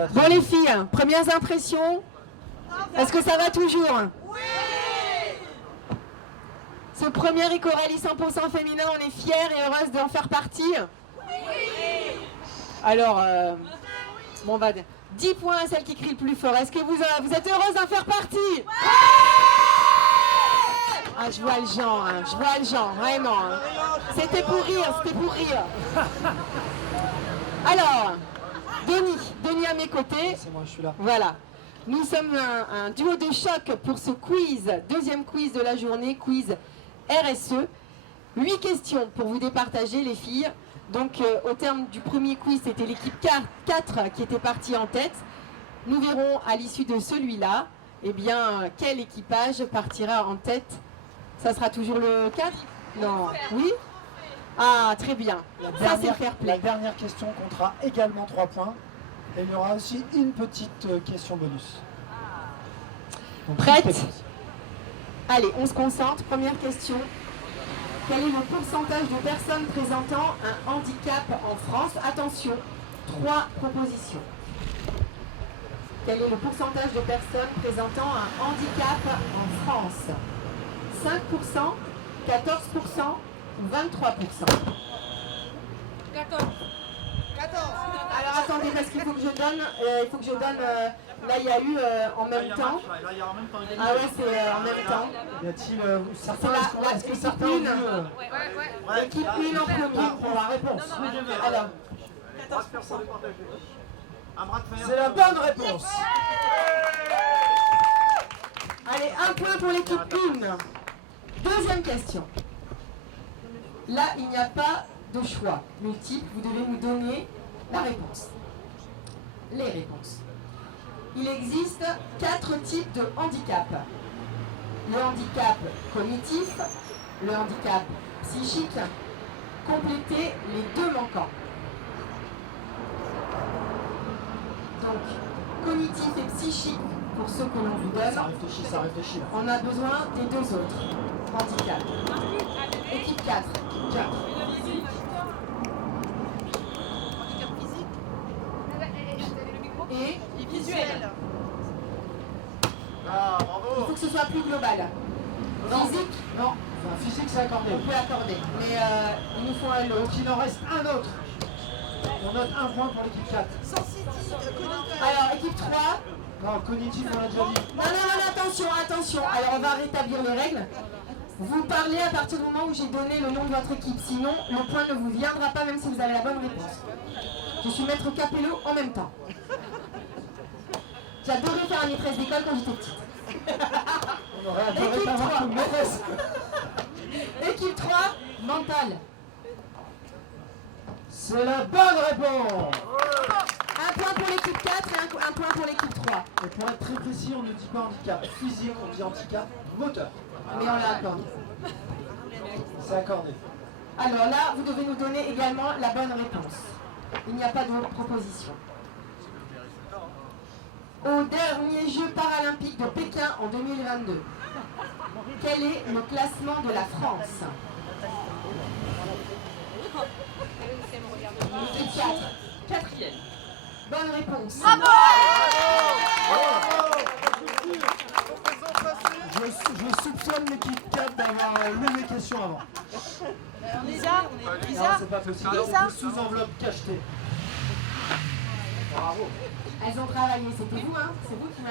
Bon les filles, premières impressions, est-ce que ça va toujours? Oui. Ce premier Ecorally 100% féminin, on est fiers et heureuses d'en faire partie. Oui. Alors, bon, on va dire 10 points à celle qui crie le plus fort. Est-ce que vous êtes heureuse d'en faire partie? Oui. Ah, je vois le genre, hein, je vois le genre, vraiment. Hein. C'était pour rire, c'était pour rire. Alors, Denis à mes côtés. C'est moi, je suis là. Voilà. Nous sommes un duo de choc pour ce quiz, deuxième quiz de la journée, quiz RSE. 8 questions pour vous départager les filles. Donc au terme du premier quiz, c'était l'équipe 4 qui était partie en tête. Nous verrons à l'issue de celui-là, eh bien, quel équipage partira en tête. Ça sera toujours le 4? Non. Oui? Ah, très bien. Ça, c'est fair play. La dernière question comptera également 3 points. Et il y aura aussi une petite question bonus. Donc, prête? Allez, on se concentre. Première question. Quel est le pourcentage de personnes présentant un handicap en France? Attention, 3 propositions. Quel est le pourcentage de personnes présentant un handicap en France? 5%, 14% ou 23%? 14. Alors attendez, parce qu'il faut que je donne, là il y a eu en même temps. Ah ouais, c'est en même temps. Y a-t-il certains, est-ce que l'équipe certains ont vu, l'équipe 1 en premier pour la réponse. Alors, 14%. c'est la bonne réponse. allez, un point pour l'équipe 1. Deuxième question. Là, il n'y a pas de choix multiple, vous devez nous donner la réponse. Les réponses. Il existe 4 types de handicap. Le handicap cognitif, le handicap psychique, complétez les 2 manquants. Donc, cognitif et psychique pour ceux que l'on vous donne. Ça réfléchit. On a besoin des 2 autres handicaps. Équipe 4. Et Visuel. Ah, bravo. il faut que ce soit plus global. Physique, non, Enfin, physique, c'est accordé. on peut accorder. Mais il nous faut un lot. Donc il en reste un autre. On note 1 point pour l'équipe 4. Alors, équipe 3. Non, cognitif, on l'a déjà dit. Non, attention. Alors, on va rétablir les règles. Vous parlez à partir du moment où j'ai donné le nom de votre équipe. Sinon, le point ne vous viendra pas, même si vous avez la bonne réponse. Je suis maître Capello en même temps. J'adorais faire une maîtresse d'école quand j'étais petite. On aurait adoré Équipe t'avoir 3. comme maîtresse. Équipe 3, mental. C'est la bonne réponse. Un point pour l'équipe 4 et un point pour l'équipe 3. Et pour être très précis, on ne dit pas handicap physique, on dit handicap moteur. Mais on l'a accordé. C'est accordé. Alors là, vous devez nous donner également la bonne réponse. Il n'y a pas de proposition. Aux derniers Jeux paralympiques de Pékin en 2022, quel est le classement de la France? L'équipe 4. 4e. Bonne réponse. Bravo. Je soupçonne l'équipe 4 d'avoir lu les questions avant. Lisa. Non, c'est pas possible. Lisa. Sous enveloppe cachetée. Bravo. Elles ont travaillé, c'était vous, hein? C'est vous qui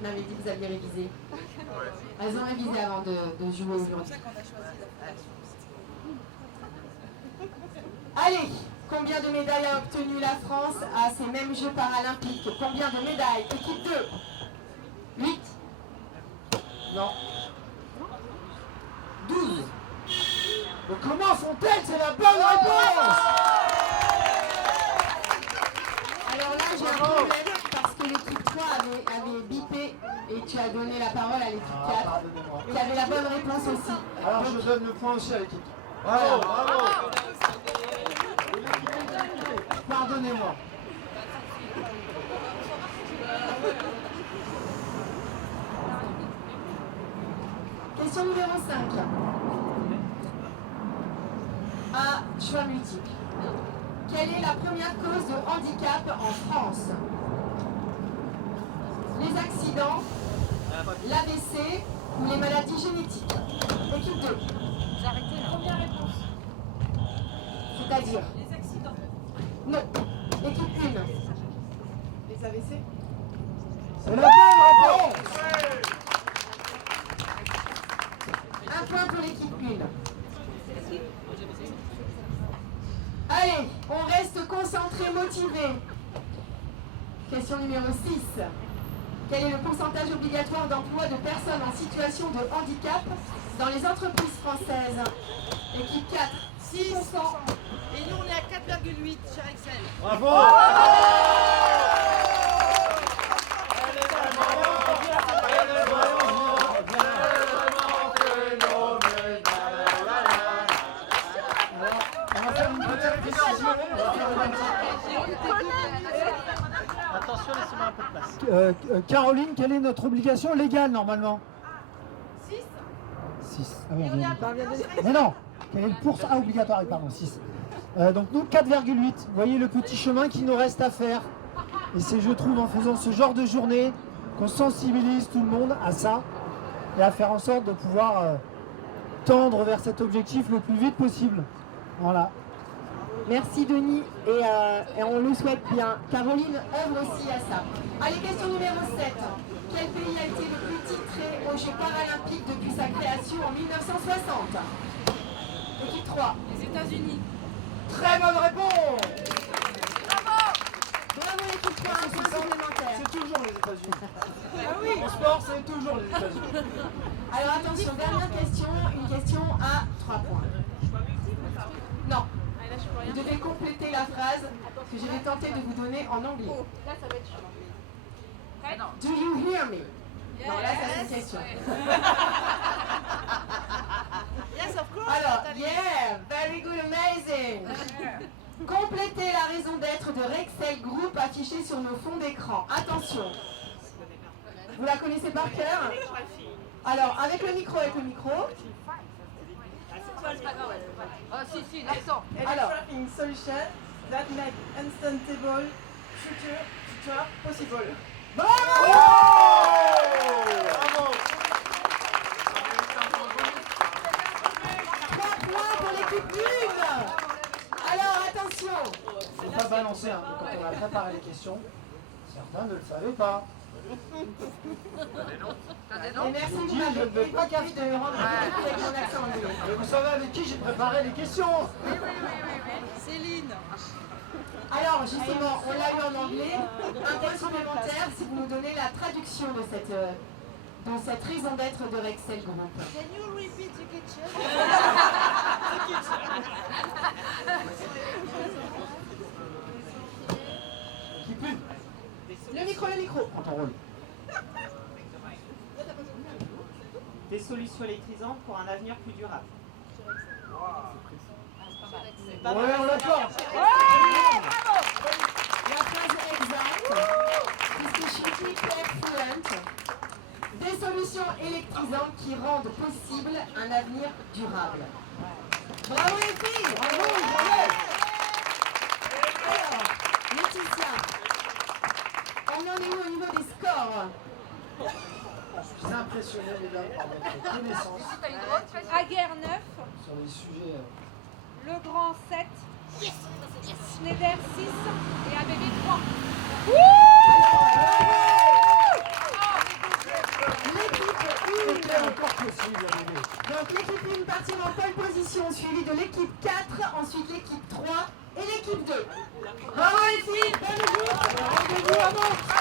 m'avez dit que vous aviez révisé. Elles ont révisé avant de jouer aujourd'hui. Allez, combien de médailles a obtenu la France à ces mêmes Jeux paralympiques? Combien de médailles? Équipe 2. 8. Non. 12. Mais comment font-elles? C'est la bonne réponse. Alors là, j'ai un problème parce que l'équipe 3 avait bipé et tu as donné la parole à l'équipe 4 Pardonnez-moi. qui avait la bonne réponse aussi. Alors je donne le point aussi à l'équipe. Bravo, bravo. Pardonnez-moi. Question numéro 5. À choix multiple. Quelle est la première cause de handicap en France? accidents, l'AVC ou les maladies génétiques. Équipe 2. Première réponse. C'est-à-dire Les accidents. non. Équipe 1. Les AVC. C'est la bonne réponse. Un point pour l'équipe 1. Allez, on reste concentré, motivé. Question numéro 6. Quel est le pourcentage obligatoire d'emploi de personnes en situation de handicap dans les entreprises françaises? Équipe 4. 6%. Et nous, on est à 4,8 chez Excel. Bravo. On va faire une petite question. Attention, laissez-moi un peu de place. Caroline, quelle est notre obligation légale normalement? 6. 6. Ah oui, Et on on est vient à de- combien de Mais non, quel est le pourcentage? Ah, obligatoire, pardon, 6. Donc nous, 4,8. Vous voyez le petit chemin qu'il nous reste à faire. Et c'est, je trouve, en faisant ce genre de journée, qu'on sensibilise tout le monde à ça et à faire en sorte de pouvoir tendre vers cet objectif le plus vite possible. Voilà. Merci Denis et on le souhaite bien. Caroline œuvre aussi à ça. Allez, question numéro 7. Quel pays a été le plus titré aux Jeux paralympiques depuis sa création en 1960? Équipe 3. Les États-Unis. Très bonne réponse. Bravo l'équipe 3, un point supplémentaire. C'est toujours les États-Unis. Ah oui. En sport, c'est toujours les États-Unis. Alors attention, dernière question, une question à 3 points. Non, Ah, là, je peux rien. vous devez compléter la phrase que je vais tenter de vous donner en anglais. Là, ça va être chaud. Prête? Do you hear me? Non, là, c'est une question. Yes, of course. Alors, yeah, very good, amazing. Complétez la raison d'être de Rexel Group affichée sur nos fonds d'écran. Attention. Vous la connaissez par cœur? Alors, avec le micro. Ah, si, l'accent. Alors, Tracking solution that make instantable future possible. Bravo. 3 points pour l'équipe 1. Alors, attention. Faut pas balancer, hein. Quand on a préparé les questions, certains ne le savaient pas. Et merci, vous Dis, m'avez je ne vais pas écouté de rendre avec mon accent anglais. Et vous savez avec qui j'ai préparé les questions? Céline. Alors, justement, on l'a eu en anglais. Un point supplémentaire si vous nous donnez la traduction de cette raison d'être de Rexel Group. Can you repeat the kitchen? Équipe 1, Le micro. prends ton rôle. Des solutions électrisantes pour un avenir plus durable. Ouais, on l'accorde. La phrase exacte, puisque je suis hyper fluente. Des solutions électrisantes qui rendent possible un avenir durable. Bravo les filles! Bravo! Alors, Laetitia, on en est où au niveau des scores? Je suis impressionné, mesdames, par votre connaissance Aguerre 9. sur les sujets. Le Grand 7. Schneider 6. Et ABB 3. L'équipe C'était 1. encore possible, bébé. Donc l'équipe 1 partir en pole position, suivie de l'équipe 4, ensuite l'équipe 3 et l'équipe 2. Bravo les filles, bonne journée. Rendez-vous à Mons.